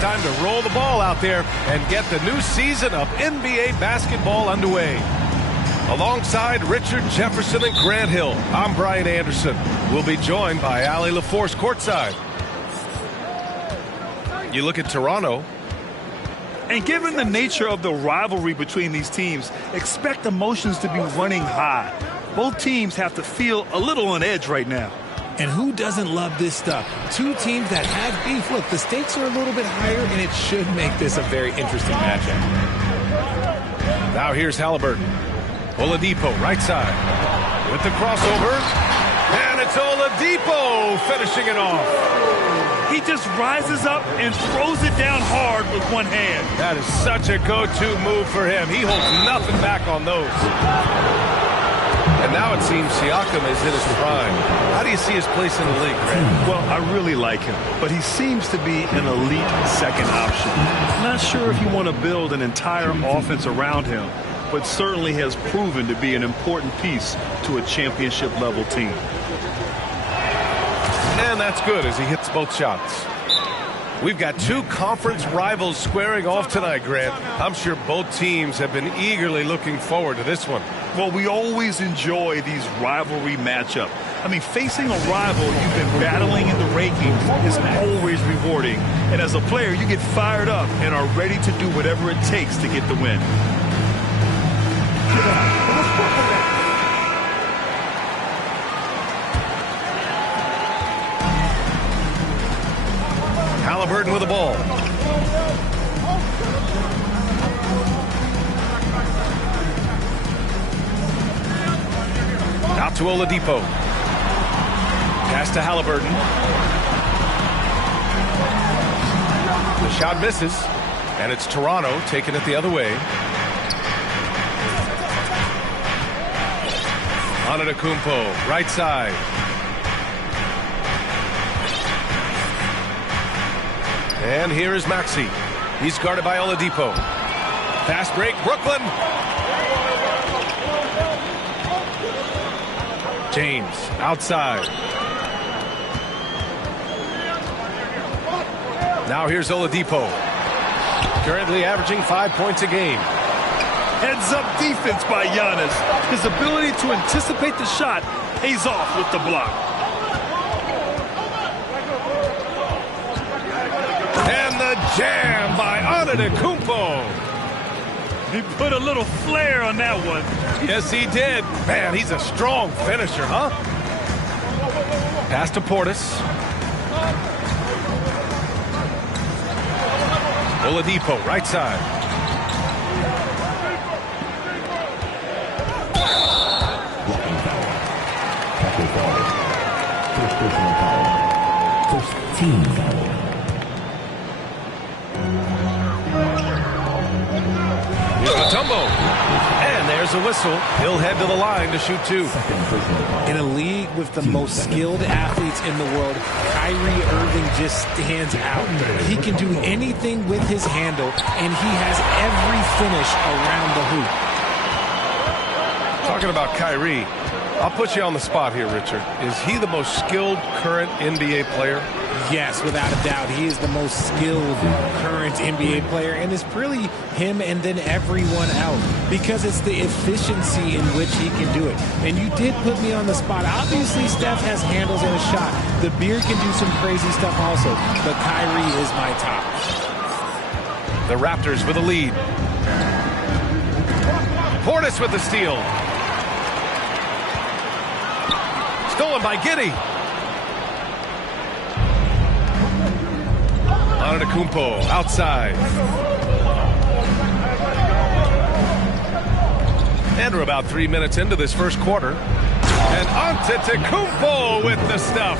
time to roll the ball out there and get the new season of NBA basketball underway. Alongside Richard Jefferson and Grant Hill, I'm Brian Anderson. We'll be joined by Allie LaForce courtside. You look at Toronto. And given the nature of the rivalry between these teams, expect emotions to be running high. Both teams have to feel a little on edge right now. And who doesn't love this stuff? Two teams that have beef. Look, the stakes are a little bit higher, and it should make this a very interesting matchup. Now here's Halliburton. Oladipo, right side. With the crossover. And it's Oladipo finishing it off. He just rises up and throws it down hard with one hand. That is such a go-to move for him. He holds nothing back on those. And now it seems Siakam is in his prime. How do you see his place in the league, Grant? Well, I really like him, but he seems to be an elite second option. Not sure if you want to build an entire offense around him, but certainly has proven to be an important piece to a championship-level team. And that's good as he hits both shots. We've got two conference rivals squaring off tonight, Grant. I'm sure both teams have been eagerly looking forward to this one. Well, we always enjoy these rivalry matchups. I mean, facing a rival you've been battling in the rankings is always rewarding. And as a player, you get fired up and are ready to do whatever it takes to get the win. Halliburton with the ball. Out to Oladipo. Pass to Halliburton. The shot misses, and it's Toronto taking it the other way. Antetkounmpo, right side. And here is Maxey. He's guarded by Oladipo. Fast break, Brooklyn. James, outside. Now here's Oladipo. Currently averaging 5 points a game. Heads-up defense by Giannis. His ability to anticipate the shot pays off with the block. And the jam by Antetkounmpo. He put a little flair on that one. Yes, he did. Man, he's a strong finisher, huh? Pass to Portis. Oladipo, right side. First team foul. Mutombo. And there's a whistle. He'll head to the line to shoot two. In a league with the most skilled athletes in the world, Kyrie Irving just stands out. He can do anything with his handle, and he has every finish around the hoop. Talking about Kyrie, I'll put you on the spot here, Richard. Is he the most skilled current NBA player? Yes, without a doubt. He is the most skilled current NBA player, and it's really him and then everyone else because it's the efficiency in which he can do it. And you did put me on the spot. Obviously, Steph has handles and a shot. The Beard can do some crazy stuff also, but Kyrie is my top. The Raptors with a lead. Portis with the steal. Stolen by Giddey. Antetkounmpo outside. And we're about 3 minutes into this first quarter. And Antetkounmpo with the stuff.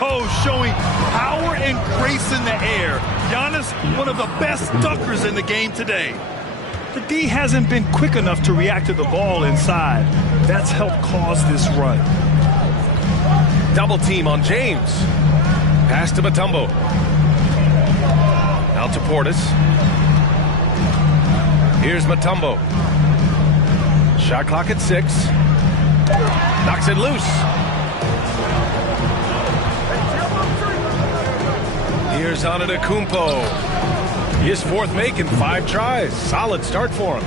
Oh, showing power and grace in the air. Giannis, one of the best dunkers in the game today. The D hasn't been quick enough to react to the ball inside. That's helped cause this run. Double team on James. Pass to Mutombo. Out to Portis. Here's Mutombo. Shot clock at 6. Knocks it loose. Here's Antetkounmpo. His fourth make in 5 tries. Solid start for him.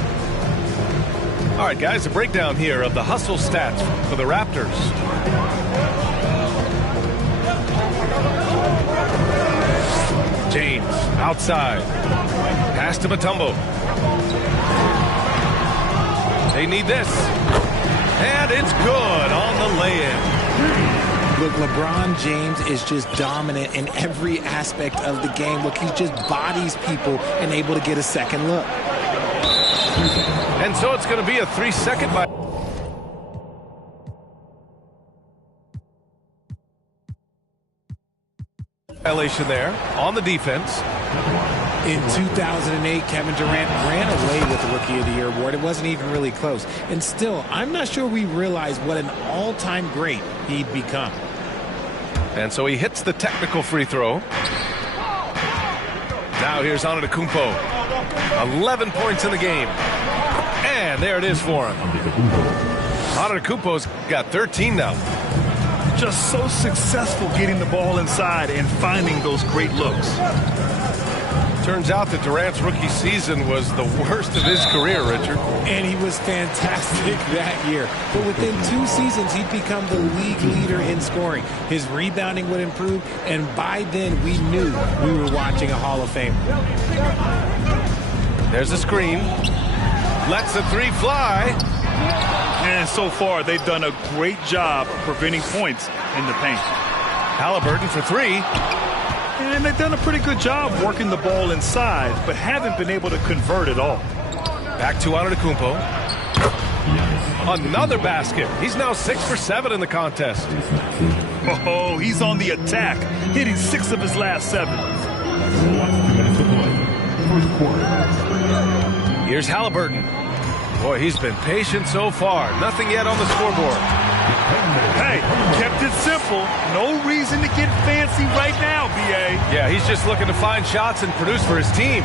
All right, guys, a breakdown here of the hustle stats for the Raptors. James, outside. Pass to Mutombo. They need this. And it's good on the lay-in. Look, LeBron James is just dominant in every aspect of the game. Look, he just bodies people and able to get a second look. And so it's going to be a 3-second violation there on the defense. In 2008, Kevin Durant ran away with the Rookie of the Year award. It wasn't even really close. And still, I'm not sure we realize what an all-time great he'd become. And so he hits the technical free throw. Now here's Antetkounmpo. 11 points in the game. And there it is for him. Antetkounmpo's got 13 now. Just so successful getting the ball inside and finding those great looks. Turns out that Durant's rookie season was the worst of his career, Richard. And he was fantastic that year. But within 2 seasons, he'd become the league leader in scoring. His rebounding would improve, and by then we knew we were watching a Hall of Famer. There's a screen. Lets the 3 fly. And so far, they've done a great job preventing points in the paint. Haliburton for 3. And they've done a pretty good job working the ball inside, but haven't been able to convert at all. Back to Antetkounmpo. Another basket. He's now 6 for 7 in the contest. Oh, he's on the attack, hitting 6 of his last 7. Here's Haliburton. Boy, he's been patient so far. Nothing yet on the scoreboard. Hey, kept it simple. No reason to get fancy right now, B.A. Yeah, he's just looking to find shots and produce for his team.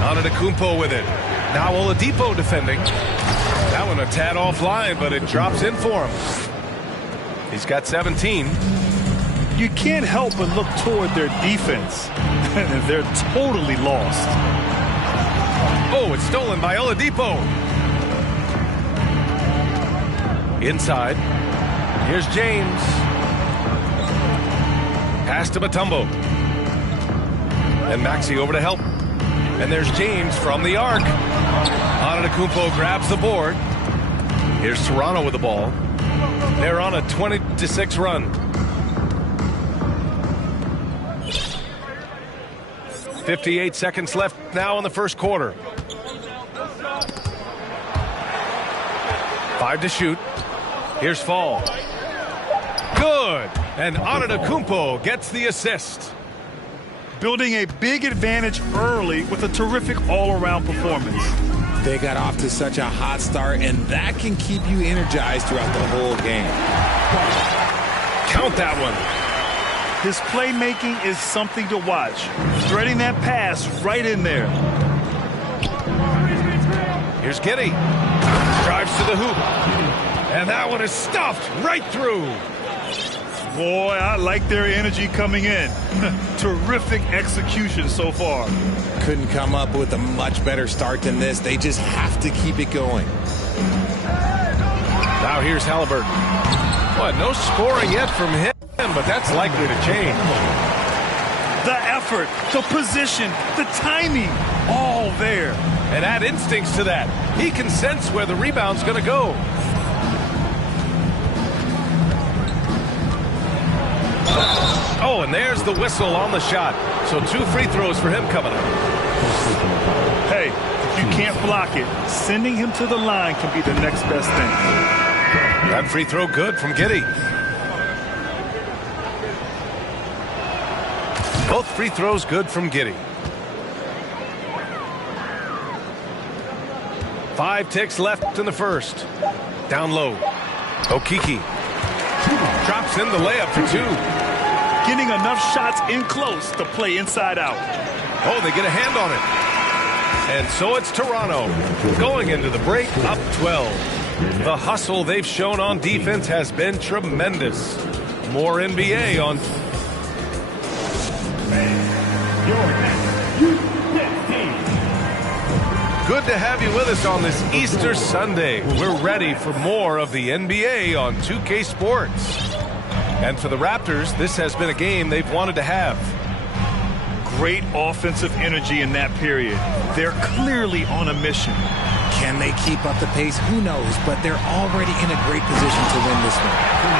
Antetkounmpo with it. Now Oladipo defending. That one a tad offline, but it drops in for him. He's got 17. You can't help but look toward their defense. They're totally lost. Oh, it's stolen by Oladipo. Inside. Here's James. Pass to Mutombo. And Maxey over to help. And there's James from the arc. Antetkounmpo grabs the board. Here's Toronto with the ball. They're on a 20-6 run. 58 seconds left now in the first quarter. 5 to shoot. Here's Fall. Good. And Antetkounmpo gets the assist. Building a big advantage early with a terrific all-around performance. They got off to such a hot start, and that can keep you energized throughout the whole game. Count that one. His playmaking is something to watch. Threading that pass right in there. Here's Giddey. Drives to the hoop. And that one is stuffed right through. Boy, I like their energy coming in. Terrific execution so far. Couldn't come up with a much better start than this. They just have to keep it going. Now here's Haliburton. Boy, no scoring yet from him, but that's likely to change. The effort, the position, the timing, all there. And add instincts to that. He can sense where the rebound's going to go. Oh, and there's the whistle on the shot. So 2 free throws for him coming up. Hey, if you can't block it, sending him to the line can be the next best thing. That free throw good from Giddey. Both free throws good from Giddey. 5 ticks left in the first. Down low. Okiki. Drops in the layup for 2. Getting enough shots in close to play inside out. Oh, they get a hand on it. And so it's Toronto going into the break up 12. The hustle they've shown on defense has been tremendous. More NBA on. Good to have you with us on this Easter Sunday. We're ready for more of the NBA on 2K Sports. And for the Raptors, this has been a game they've wanted to have. Great offensive energy in that period. They're clearly on a mission. Can they keep up the pace? Who knows? But they're already in a great position to win this one.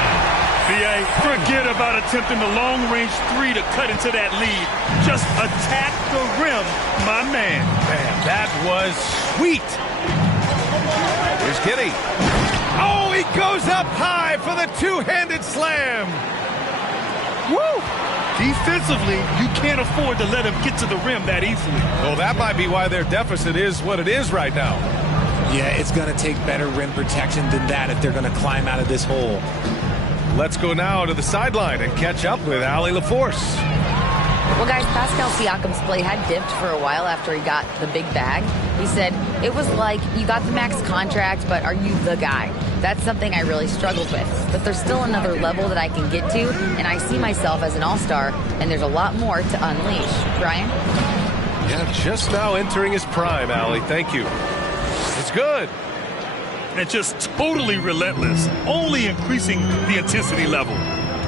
VA, forget about attempting the long-range three to cut into that lead. Just attack the rim, my man. Man, that was sweet. Here's Giddey. Oh, he goes up high for the two-handed slam. Woo! Defensively, you can't afford to let him get to the rim that easily. Well, that might be why their deficit is what it is right now. Yeah, it's going to take better rim protection than that if they're going to climb out of this hole. Let's go now to the sideline and catch up with Allie LaForce. Well, guys, Pascal Siakam's play had dipped for a while after he got the big bag. He said, it was like, you got the max contract, but are you the guy? That's something I really struggled with. But there's still another level that I can get to, and I see myself as an all-star, and there's a lot more to unleash. Brian? Yeah, just now entering his prime, Allie. Thank you. It's good. And just totally relentless, only increasing the intensity level.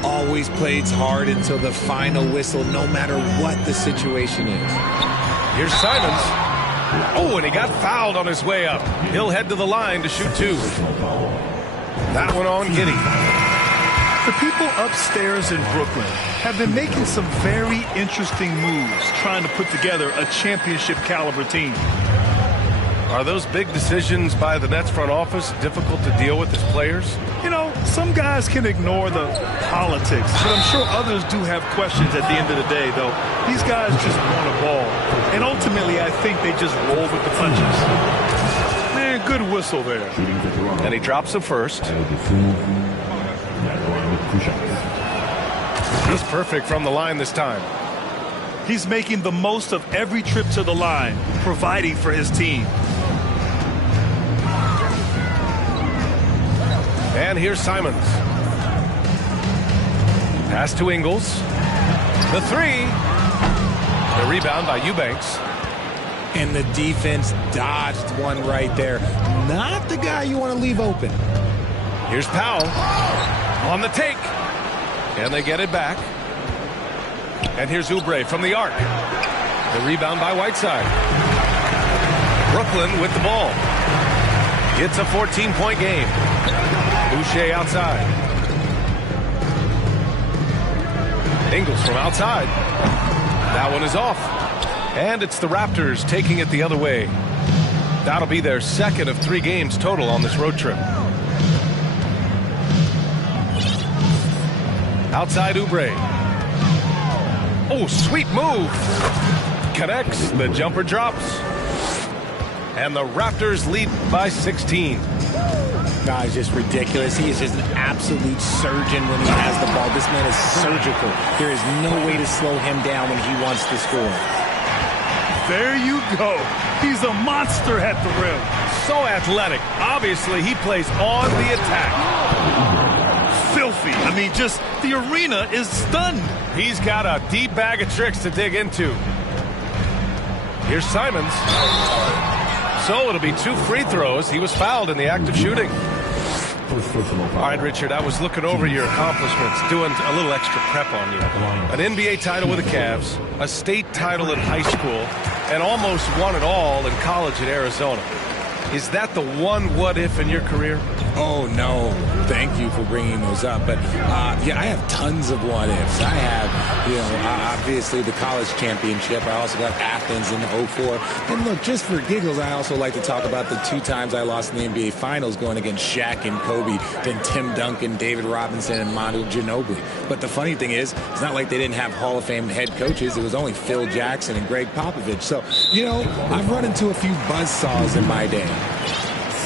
Always plays hard until the final whistle, no matter what the situation is. Here's Simons. Oh, and he got fouled on his way up. He'll head to the line to shoot two. That one on Giddey. The people upstairs in Brooklyn have been making some very interesting moves, trying to put together a championship caliber team. Are those big decisions by the Nets front office difficult to deal with as players? You know, some guys can ignore the politics, but I'm sure others do have questions at the end of the day, though. These guys just want a ball, and ultimately I think they just roll with the punches. Man, good whistle there. And he drops the first. He's perfect from the line this time. He's making the most of every trip to the line, providing for his team. And here's Simons. Pass to Ingles. The three. The rebound by Eubanks. And the defense dodged one right there. Not the guy you want to leave open. Here's Powell on the take. And they get it back. And here's Oubre from the arc. The rebound by Whiteside. Brooklyn with the ball. It's a 14-point game. Boucher outside. Ingles from outside. That one is off. And it's the Raptors taking it the other way. That'll be their second of 3 games total on this road trip. Outside Oubre. Oh, sweet move. Connects. The jumper drops. And the Raptors lead by 16. Nah, it's just ridiculous. He is just an absolute surgeon when he has the ball. This man is surgical. There is no way to slow him down when he wants to score. There you go. He's a monster at the rim. So athletic. Obviously, he plays on the attack. Filthy. I mean, just the arena is stunned. He's got a deep bag of tricks to dig into. Here's Simons. So it'll be 2 free throws. He was fouled in the act of shooting. All right, Richard, I was looking over your accomplishments, doing a little extra prep on you. An NBA title with the Cavs, a state title in high school, and almost won it all in college at Arizona. Is that the one what-if in your career? Oh, no. Thank you for bringing those up. But, yeah, I have tons of what-ifs. I have, obviously the college championship. I also got Athens in '04. And, look, just for giggles, I also like to talk about the 2 times I lost in the NBA Finals going against Shaq and Kobe, then Tim Duncan, David Robinson, and Manu Ginobili. But the funny thing is, it's not like they didn't have Hall of Fame head coaches. It was only Phil Jackson and Greg Popovich. So, I've run into a few buzzsaws in my day.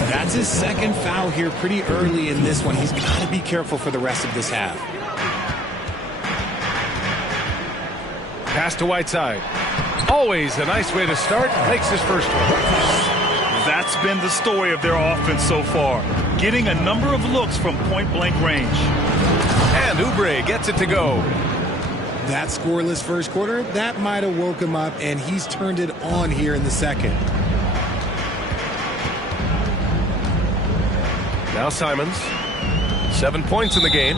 That's his second foul here pretty early in this one. He's got to be careful for the rest of this half. Pass to Whiteside. Always a nice way to start. Makes his first one. That's been the story of their offense so far. Getting a number of looks from point-blank range. And Oubre gets it to go. That scoreless first quarter, that might have woke him up, and he's turned it on here in the second. Now Simons. 7 points in the game.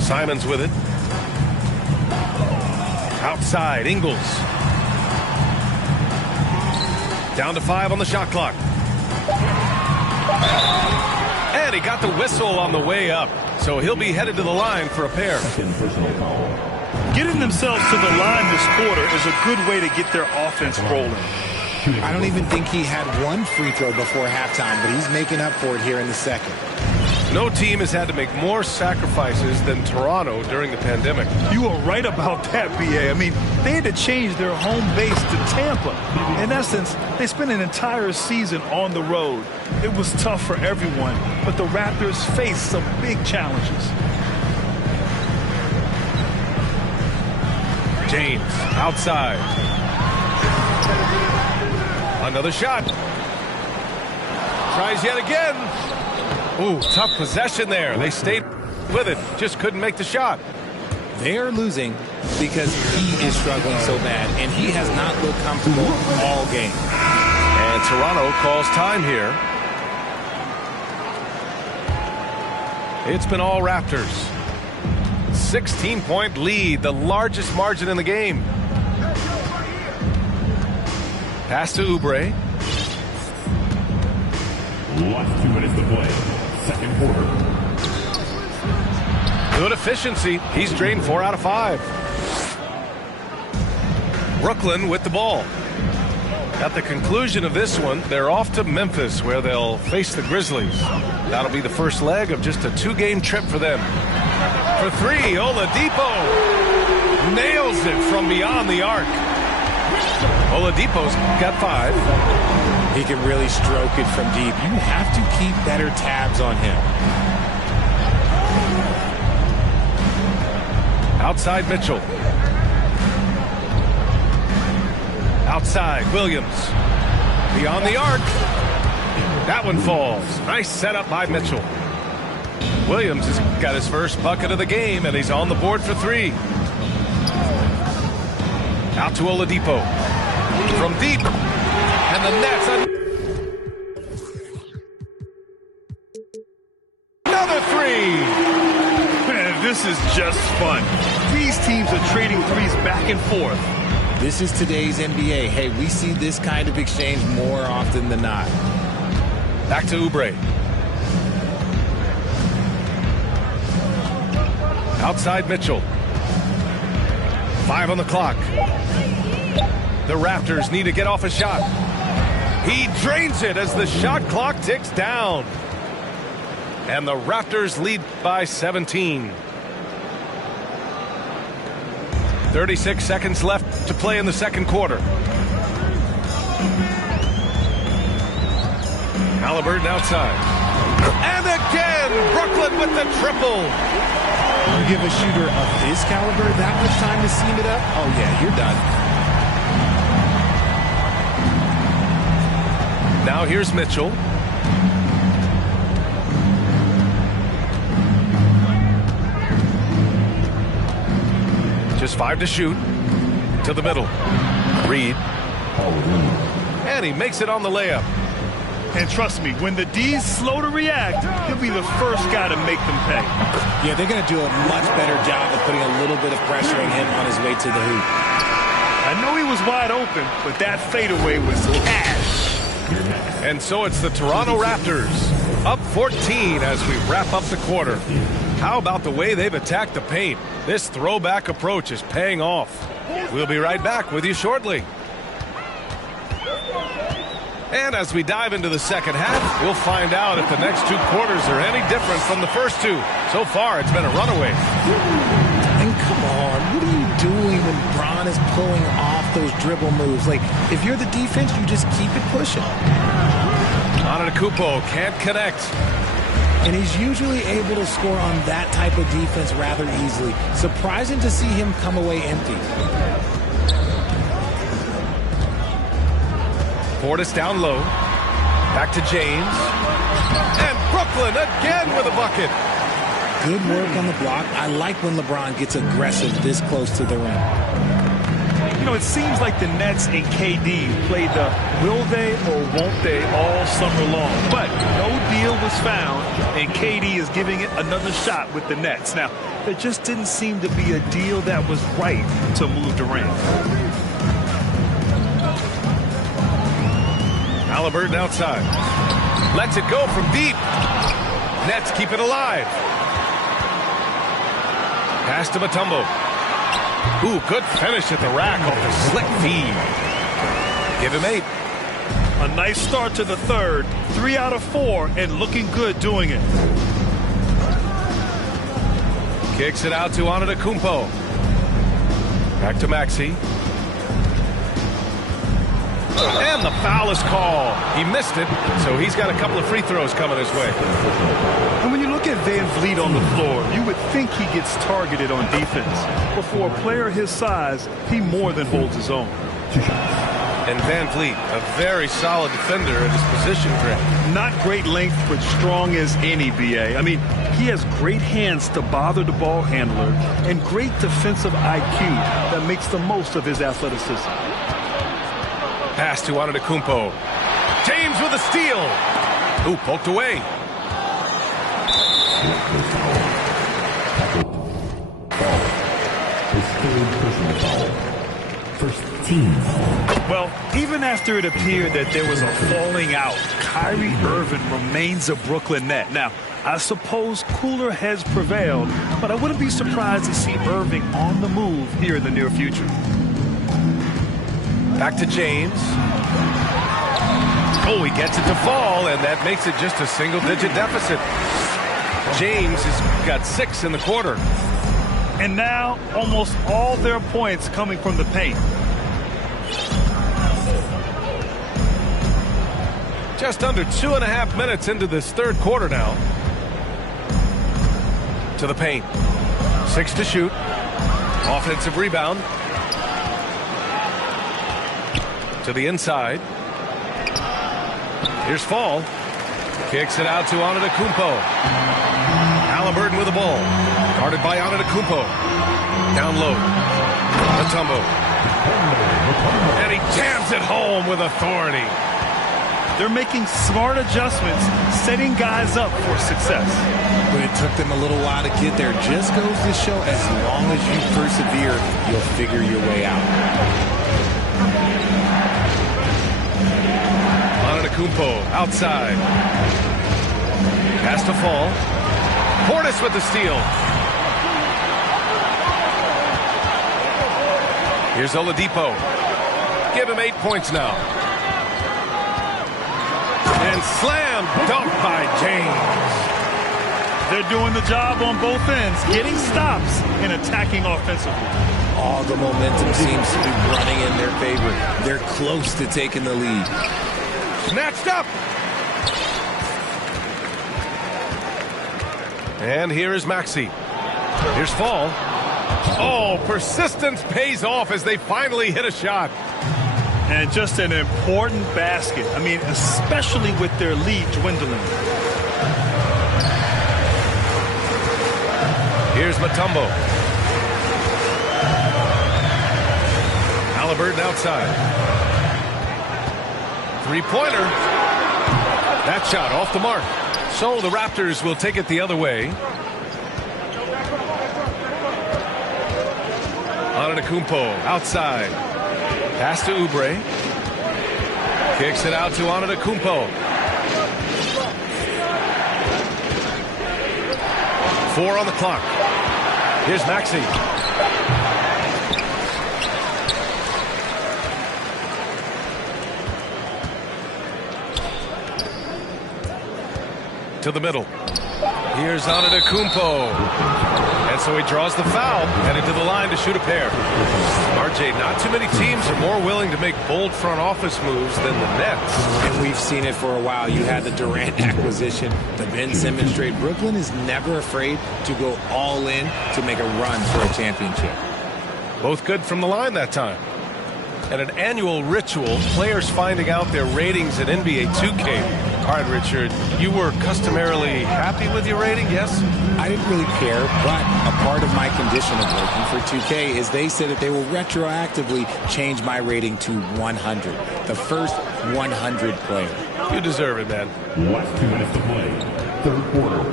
Simons with it. Outside, Ingles. Down to 5 on the shot clock. And he got the whistle on the way up. So he'll be headed to the line for a pair. Getting themselves to the line this quarter is a good way to get their offense rolling. I don't even think he had one free throw before halftime, but he's making up for it here in the second. No team has had to make more sacrifices than Toronto during the pandemic. You are right about that, B.A. I mean, they had to change their home base to Tampa. In essence, they spent an entire season on the road. It was tough for everyone, but the Raptors faced some big challenges. James outside. Another shot. Tries yet again. Ooh, tough possession there. They stayed with it. Just couldn't make the shot. They're losing because he is struggling so bad, and he has not looked comfortable all game. And Toronto calls time here. It's been all Raptors. 16-point lead, the largest margin in the game. Pass to Oubre. Last 2 minutes to play. Second quarter. Good efficiency. He's drained 4 out of 5. Brooklyn with the ball. At the conclusion of this one, they're off to Memphis, where they'll face the Grizzlies. That'll be the first leg of just a 2-game trip for them. For 3, Oladipo nails it from beyond the arc. Oladipo's got 5. He can really stroke it from deep. You have to keep better tabs on him. Outside Mitchell. Outside Williams. Beyond the arc. That one falls. Nice setup by Mitchell. Williams has got his first bucket of the game, and he's on the board for 3. Out to Oladipo. From deep. And the Nets. Another 3. Man, this is just fun. These teams are trading threes back and forth. This is today's NBA. Hey, we see this kind of exchange more often than not. Back to Oubre. Outside Mitchell. 5 on the clock. The Raptors need to get off a shot. He drains it as the shot clock ticks down. And the Raptors lead by 17. 36 seconds left to play in the second quarter. Halliburton outside. And again, Brooklyn with the triple. You give a shooter of his caliber that much time to seam it up? Oh, yeah, you're done. Now here's Mitchell. Just 5 to shoot. To the middle. Reed. And he makes it on the layup. And trust me, when the D's slow to react, he'll be the first guy to make them pay. Yeah, they're going to do a much better job of putting a little bit of pressure on him on his way to the hoop. I know he was wide open, but that fadeaway was cash. And so it's the Toronto Raptors up 14 as we wrap up the quarter. How about the way they've attacked the paint? This throwback approach is paying off. We'll be right back with you shortly. And as we dive into the second half, we'll find out if the next 2 quarters are any different from the first 2. So far, it's been a runaway. And come on, what are you doing when Bron is pulling off those dribble moves? Like, if you're the defense, you just keep it pushing. Antetkounmpo can't connect. And he's usually able to score on that type of defense rather easily. Surprising to see him come away empty. Portis down low. Back to James. And Brooklyn again with a bucket. Good work on the block. I like when LeBron gets aggressive this close to the rim. You know, it seems like the Nets and KD played the will they or won't they all summer long. But no deal was found, and KD is giving it another shot with the Nets. Now, there just didn't seem to be a deal that was right to move Durant. Halliburton outside. Lets it go from deep. Nets keep it alive. Pass to Mutombo. Ooh, good finish at the rack off the slick feed. Give him 8. A nice start to the third. 3 out of 4 and looking good doing it. Kicks it out to Antetkounmpo. Back to Maxey. And the foul is called. He missed it, so he's got a couple of free throws coming his way. And when you look at Van Vliet on the floor, you would think he gets targeted on defense. But for a player his size, he more than holds his own. And Van Vliet, a very solid defender at his position group. Not great length, but strong as any, BA. I mean, he has great hands to bother the ball handler and great defensive IQ that makes the most of his athleticism. Pass to Antetkounmpo. James with a steal. Ooh, poked away. First team. Well, even after it appeared that there was a falling out, Kyrie Irving remains a Brooklyn Net. Now, I suppose cooler heads prevailed, but I wouldn't be surprised to see Irving on the move here in the near future. Back to James. Oh, he gets it to fall, and that makes it just a single-digit deficit. James has got 6 in the quarter. And now, almost all their points coming from the paint. Just under 2.5 minutes into this third quarter now. To the paint. 6 to shoot. Offensive rebound. To the inside. Here's Fall. Kicks it out to Antetkounmpo. Halliburton with the ball. Guarded by Antetkounmpo. Down low. Mutombo. And he jams it home with authority. They're making smart adjustments, setting guys up for success. But it took them a little while to get there. Just goes to show as long as you persevere, you'll figure your way out. Antetkounmpo outside. Pass to Fall. Portis with the steal. Here's Oladipo. Give him 8 points now. And slam dunk by James. They're doing the job on both ends, getting stops and attacking offensively. All the momentum seems to be running in their favor. They're close to taking the lead. Snatched up. And here is Maxey. Here's Fall. Oh, persistence pays off as they finally hit a shot. And just an important basket. I mean, especially with their lead dwindling. Here's Mutombo. Halliburton outside. Three-pointer. That shot off the mark. So the Raptors will take it the other way. Antetkounmpo outside. Pass to Oubre. Kicks it out to Antetkounmpo. 4 on the clock. Here's Maxey. To the middle. Here's Antetkounmpo. And so he draws the foul, headed to the line to shoot a pair. RJ, not too many teams are more willing to make bold front office moves than the Nets. And we've seen it for a while. You had the Durant acquisition, the Ben Simmons trade. Brooklyn is never afraid to go all in to make a run for a championship. Both good from the line that time. and an annual ritual, players finding out their ratings in NBA 2K. All right, Richard, you were customarily happy with your rating, yes? I didn't really care, but a part of my condition of working for 2K is they said that they will retroactively change my rating to 100. The first 100 player. You deserve it, man. Last 2 minutes to play. Third quarter.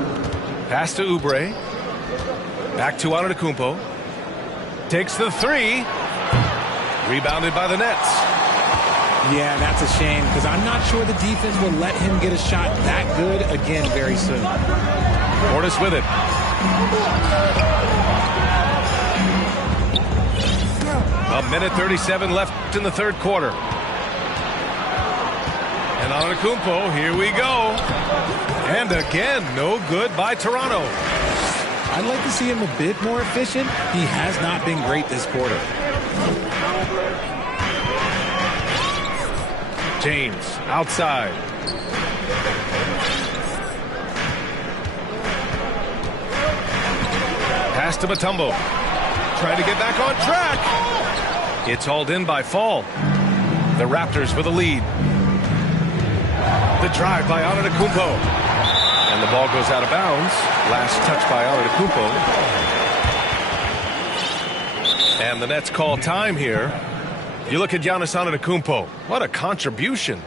Pass to Oubre. Back to Antetkounmpo. Takes the three. Rebounded by the Nets. Yeah, that's a shame because I'm not sure the defense will let him get a shot that good again very soon. Portis with it. A minute 37 left in the third quarter. And Antetkounmpo, here we go. And again, no good by Toronto. I'd like to see him a bit more efficient. He has not been great this quarter. James outside. Pass to Mutombo. Trying to get back on track. It's hauled in by Fall. The Raptors with a lead. The drive by Antetkounmpo. And the ball goes out of bounds. Last touch by Antetkounmpo. And the Nets call time here. You look at Giannis Antetkounmpo. What a contribution.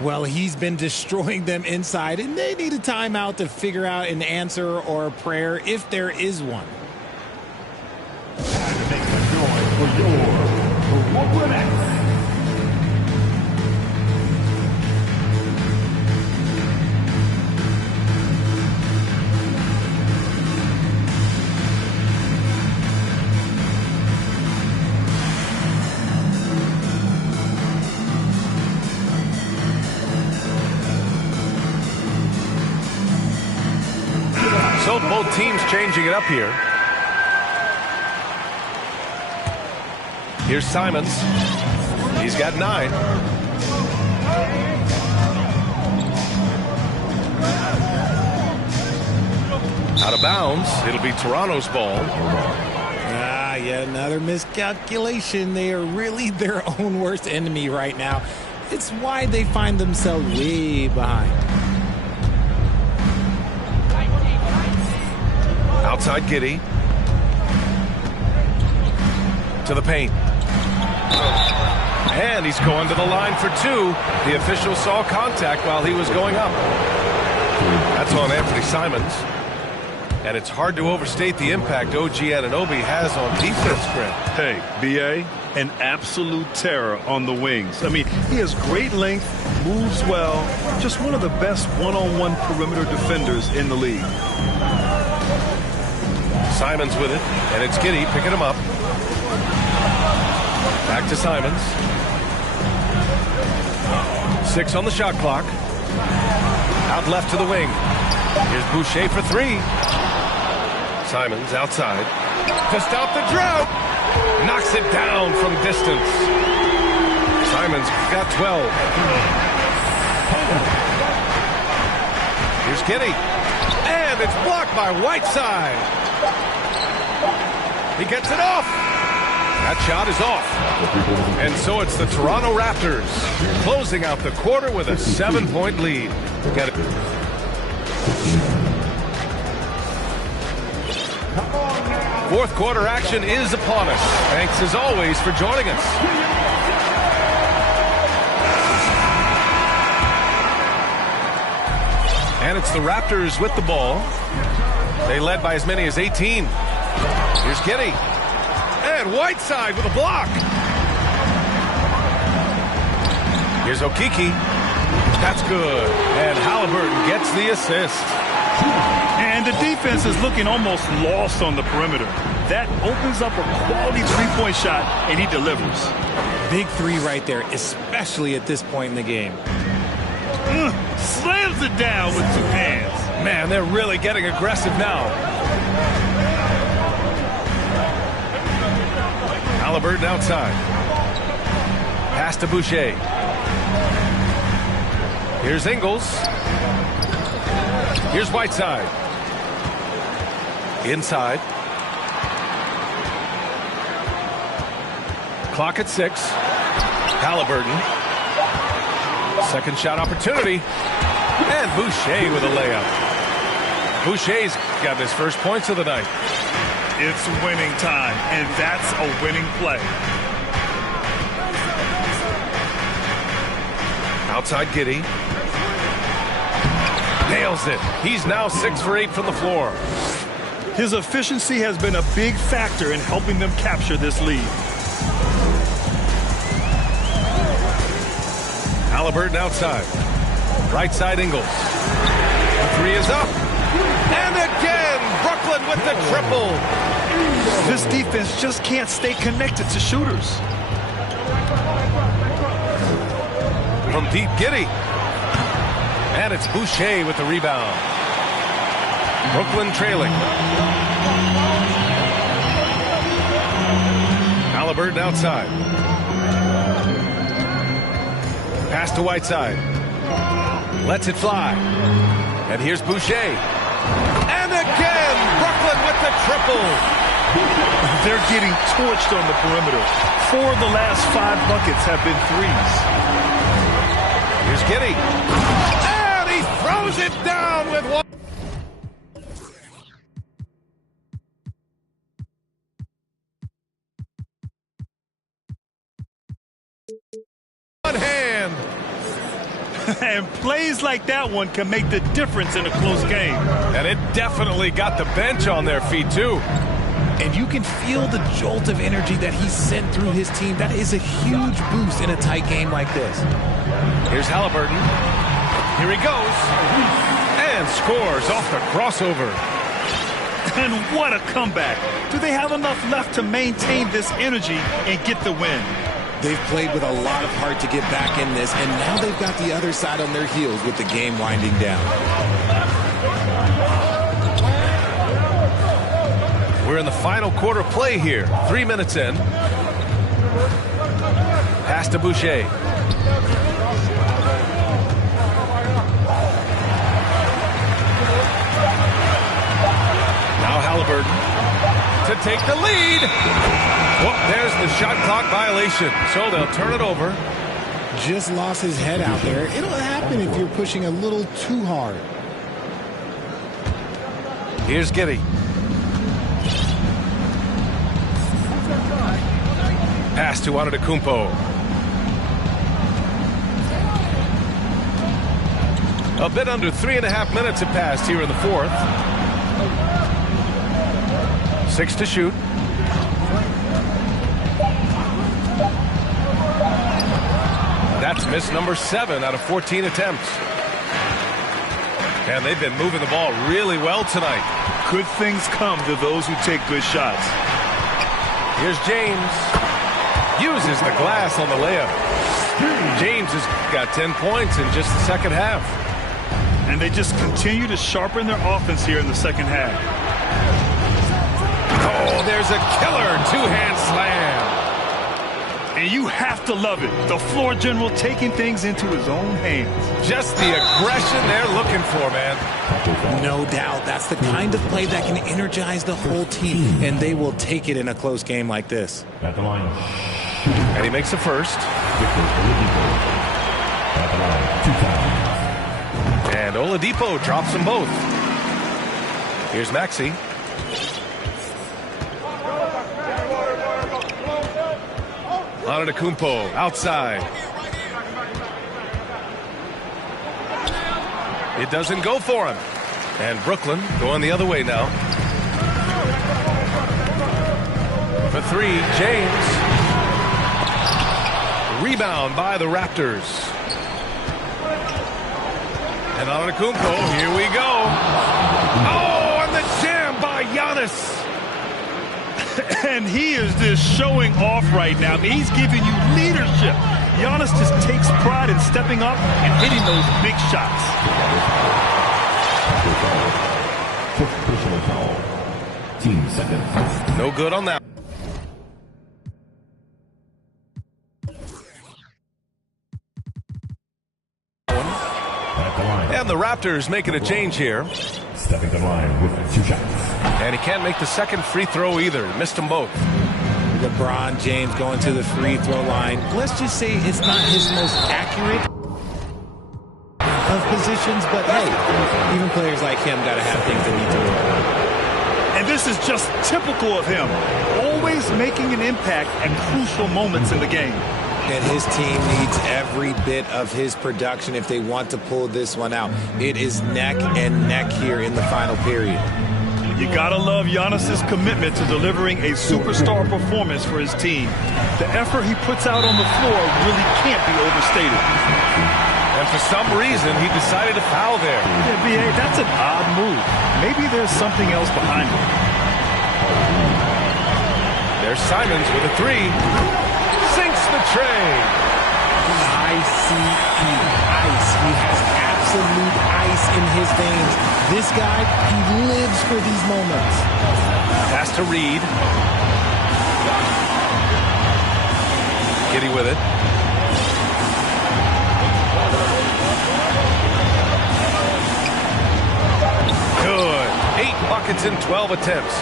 Well, he's been destroying them inside, and they need a timeout to figure out an answer or a prayer if there is one. And make some noise for your Brooklyn Nets. So both teams changing it up here. Here's Simons. He's got 9. Out of bounds. It'll be Toronto's ball. Yet another miscalculation. They are really their own worst enemy right now. It's why they find themselves way behind. Outside Giddey. To the paint. And he's going to the line for 2. The official saw contact while he was going up. That's on Anthony Simons. And it's hard to overstate the impact OG Anunoby has on defense, Grant. Hey, B.A., an absolute terror on the wings. I mean, he has great length, moves well, just one of the best one-on-one perimeter defenders in the league. Simons with it, and it's Giddey picking him up. Back to Simons. 6 on the shot clock. Out left to the wing. Here's Boucher for 3. Simons outside. To stop the drought. Knocks it down from distance. Simons got 12. Here's Giddey. And it's blocked by Whiteside. He gets it off. That shot is off. And so it's the Toronto Raptors closing out the quarter with a 7-point lead. Get it. Fourth quarter action is upon us. Thanks as always for joining us. And it's the Raptors with the ball. They led by as many as 18. Here's Giddey. And Whiteside with a block. Here's Okiki. That's good. And Halliburton gets the assist. And the defense is looking almost lost on the perimeter. That opens up a quality three-point shot, and he delivers. Big 3 right there, especially at this point in the game. Slams it down with 2 hands. Man, they're really getting aggressive now. Halliburton outside. Pass to Boucher. Here's Ingles. Here's Whiteside. Inside. Clock at 6. Halliburton. Second shot opportunity. And Boucher with a layup. Boucher's got his first points of the night. It's winning time, and that's a winning play. Outside Giddey. Nails it. He's now 6 for 8 from the floor. His efficiency has been a big factor in helping them capture this lead. Halliburton outside. Right side Ingles. The three is up. And again, Brooklyn with the triple. This defense just can't stay connected to shooters. From deep, Giddey. And it's Boucher with the rebound. Brooklyn trailing. Halliburton outside. Pass to Whiteside. Lets it fly. And here's Boucher. And again, Brooklyn with the triple. They're getting torched on the perimeter. 4 of the last 5 buckets have been threes. Here's Giddey. And he throws it down with one. One hand. And plays like that one can make the difference in a close game. And it definitely got the bench on their feet, too. And you can feel the jolt of energy that he sent through his team. That is a huge boost in a tight game like this. Here's Halliburton. Here he goes. And scores off the crossover. And what a comeback. Do they have enough left to maintain this energy and get the win? They've played with a lot of heart to get back in this, and now they've got the other side on their heels with the game winding down. We're in the final quarter play here. 3 minutes in. Pass to Boucher. Now Halliburton to take the lead. Whoop, there's the shot clock violation. So they'll turn it over. Just lost his head out there. It'll happen if you're pushing a little too hard. Here's Giddey. Pass to Antetkounmpo. A bit under 3.5 minutes have passed here in the fourth. 6 to shoot. That's miss number 7 out of 14 attempts. And they've been moving the ball really well tonight. Good things come to those who take good shots. Here's James. Uses the glass on the layup. James has got 10 points in just the second half. And they just continue to sharpen their offense here in the second half. Oh, there's a killer two-hand slam. And you have to love it. The floor general taking things into his own hands. Just the aggression they're looking for, man. No doubt. That's the kind of play that can energize the whole team, and they will take it in a close game like this. At the line. And he makes the first. At the line. 2 times. And Oladipo drops them both. Here's Maxey. Antetkounmpo outside. It doesn't go for him. And Brooklyn going the other way now. For 3, James. Rebound by the Raptors. And Antetkounmpo, here we go. Oh, and the jam by Giannis. And he is just showing off right now. I mean, he's giving you leadership. Giannis just takes pride in stepping up and hitting those big shots. Personal foul. Team second. No good on that. At the line. And the Raptors making a change here. Stepping the line with 2 shots. And he can't make the second free throw either. He missed them both. LeBron James going to the free throw line. Let's just say it's not his most accurate of positions, but hey, even players like him got to have things that need to work. And this is just typical of him, always making an impact at crucial moments in the game. And his team needs every bit of his production if they want to pull this one out. It is neck and neck here in the final period. You gotta love Giannis' commitment to delivering a superstar performance for his team. The effort he puts out on the floor really can't be overstated. And for some reason, he decided to foul there. Yeah, B.A., that's an odd move. Maybe there's something else behind it. There's Simons with a three. Sinks the tray. I-C-E, ice. He has absolute ice in his veins. This guy, he lives for these moments. Pass to Reed. Giddy with it. Good. 8 buckets in 12 attempts.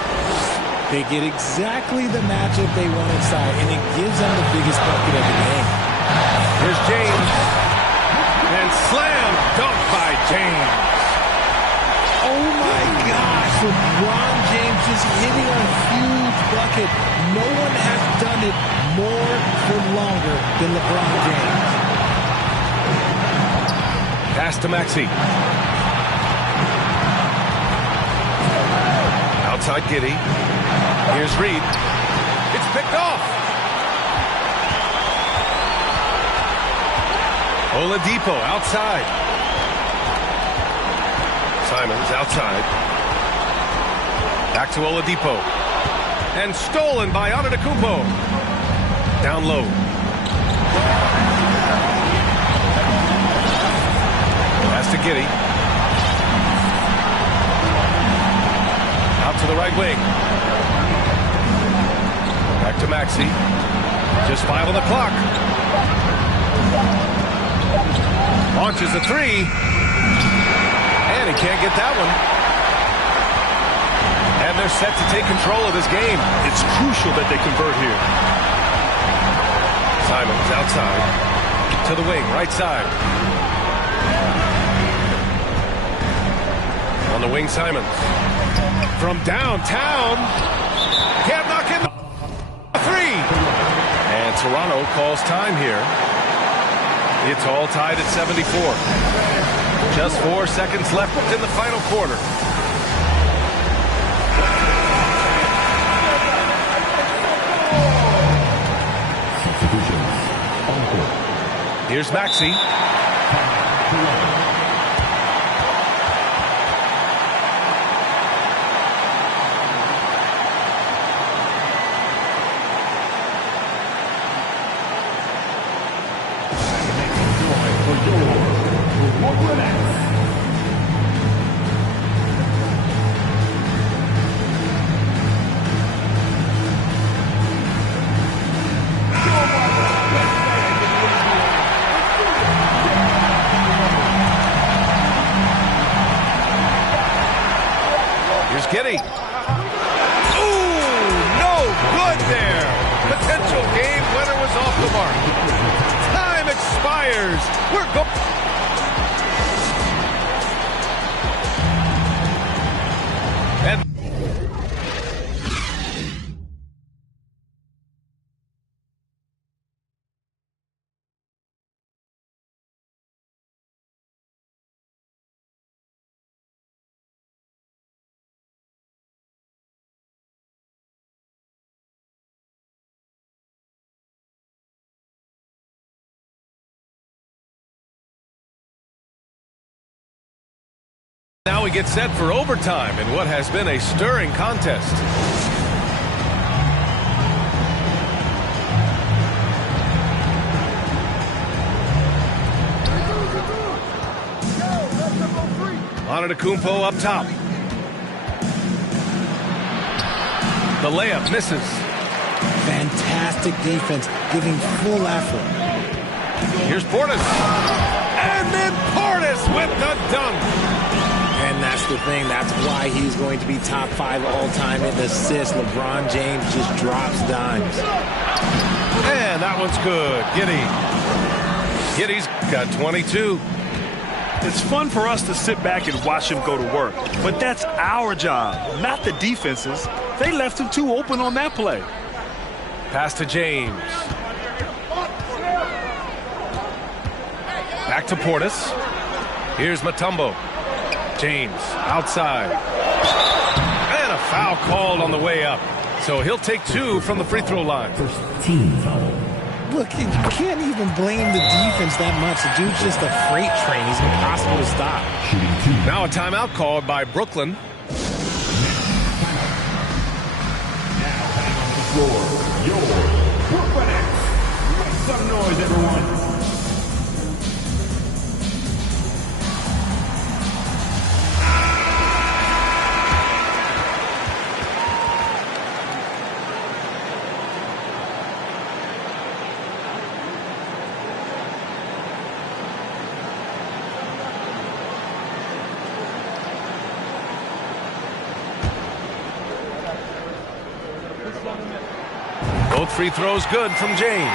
They get exactly the matchup they want inside, and it gives them the biggest bucket of the game. Here's James. And slam dunk by James. Oh my gosh, LeBron James just hitting a huge bucket. No one has done it more for longer than LeBron James. Pass to Maxey. Outside Giddy. Here's Reed. It's picked off. Oladipo outside. Simons outside. Back to Oladipo. And stolen by Antetkounmpo. Down low. Pass to Giddy. Out to the right wing. Back to Maxey. Just 5 on the clock. Launches a three. And he can't get that one. And they're set to take control of this game. It's crucial that they convert here. Simons outside. To the wing, right side. On the wing, Simons. From downtown. Can't knock in the three. And Toronto calls time here. It's all tied at 74. Just 4 seconds left in the final quarter. Here's Maxey. Giddy. Ooh, no good there. Potential game winner was off the mark. Time expires. We're going. And now we get set for overtime in what has been a stirring contest. Antetkounmpo up top. The layup misses. Fantastic defense, giving full effort. Here's Portis. And then Portis with the dunk. And And that's the thing. That's why he's going to be top 5 all-time in assists. LeBron James just drops dimes. And that one's good. Giddy's got 22. It's fun for us to sit back and watch him go to work. But that's our job, not the defense's. They left him too open on that play. Pass to James. Back to Portis. Here's Mutombo. James outside. And a foul called on the way up. So he'll take 2 from the free throw line. First team foul. Look, you can't even blame the defense that much. The dude's just a freight train. He's impossible to stop. Shooting 2. Now a timeout called by Brooklyn. Floor, yours, Brooklyn Nets. Make some noise, everyone. Both free throws good from James.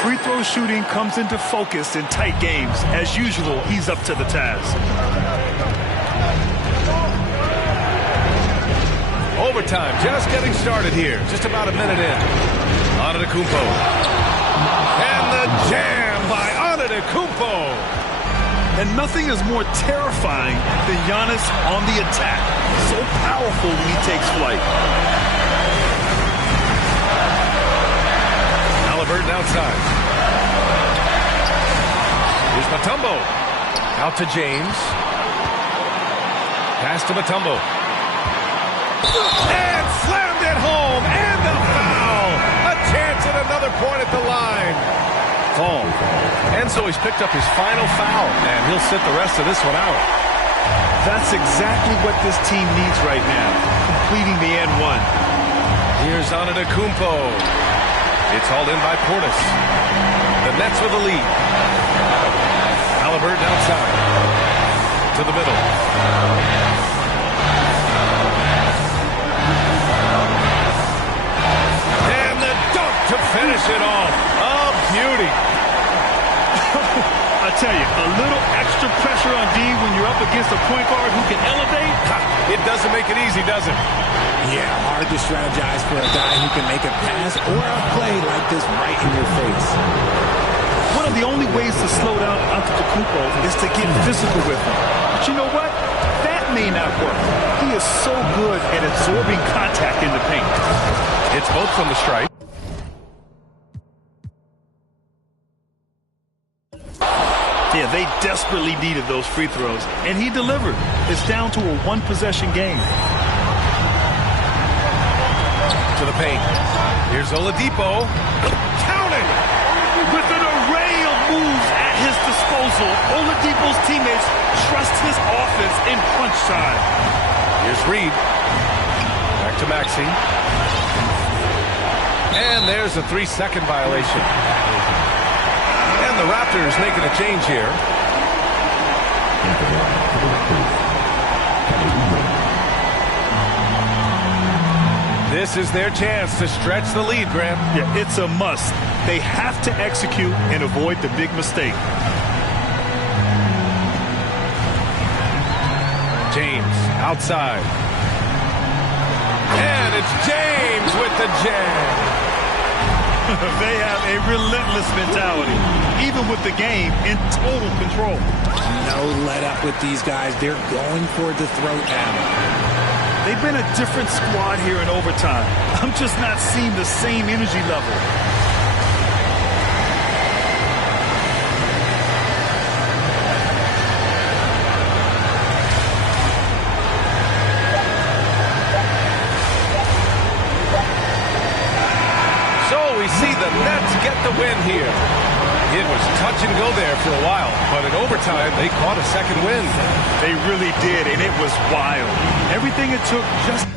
Free throw shooting comes into focus in tight games. As usual, he's up to the task. Overtime just getting started here. Just about a minute in. Antetkounmpo. And the jam by Antetkounmpo. And nothing is more terrifying than Giannis on the attack. So powerful when he takes flight. Burton outside. Here's Mutombo. Out to James. Pass to Mutombo. And slammed it home. And the foul. A chance at another point at the line. Call. And so he's picked up his final foul. And he'll sit the rest of this one out. That's exactly what this team needs right now. Completing the and one. Here's Antetkounmpo. It's hauled in by Portis. The Nets with the lead. Halliburton outside. To the middle. And the dunk to finish it off. A beauty. I tell you, a little extra pressure on D when you're up against a point guard who can elevate. It doesn't make it easy, does it? Yeah, hard to strategize for a guy who can make a pass or a play like this right in your face. One of the only ways to slow down Antetkounmpo is to get physical with him. But you know what? That may not work. He is so good at absorbing contact in the paint. It's both from the stripe. Yeah, they desperately needed those free throws, and he delivered. It's down to a one-possession game. To the paint. Here's Oladipo. Counting! With an array of moves at his disposal, Oladipo's teammates trust his offense in crunch time. Here's Reed. Back to Maxey. And there's a 3-second violation. And the Raptors making a change here. This is their chance to stretch the lead, Graham. Yeah, it's a must. They have to execute and avoid the big mistake. James outside. And it's James with the jam. They have a relentless mentality, even with the game in total control. No let up with these guys. They're going for the throat now. They've been a different squad here in overtime. I'm just not seeing the same energy level. We see the Nets get the win here. It was touch and go there for a while, but in overtime, they caught a second win. They really did, and it was wild. Everything it took just...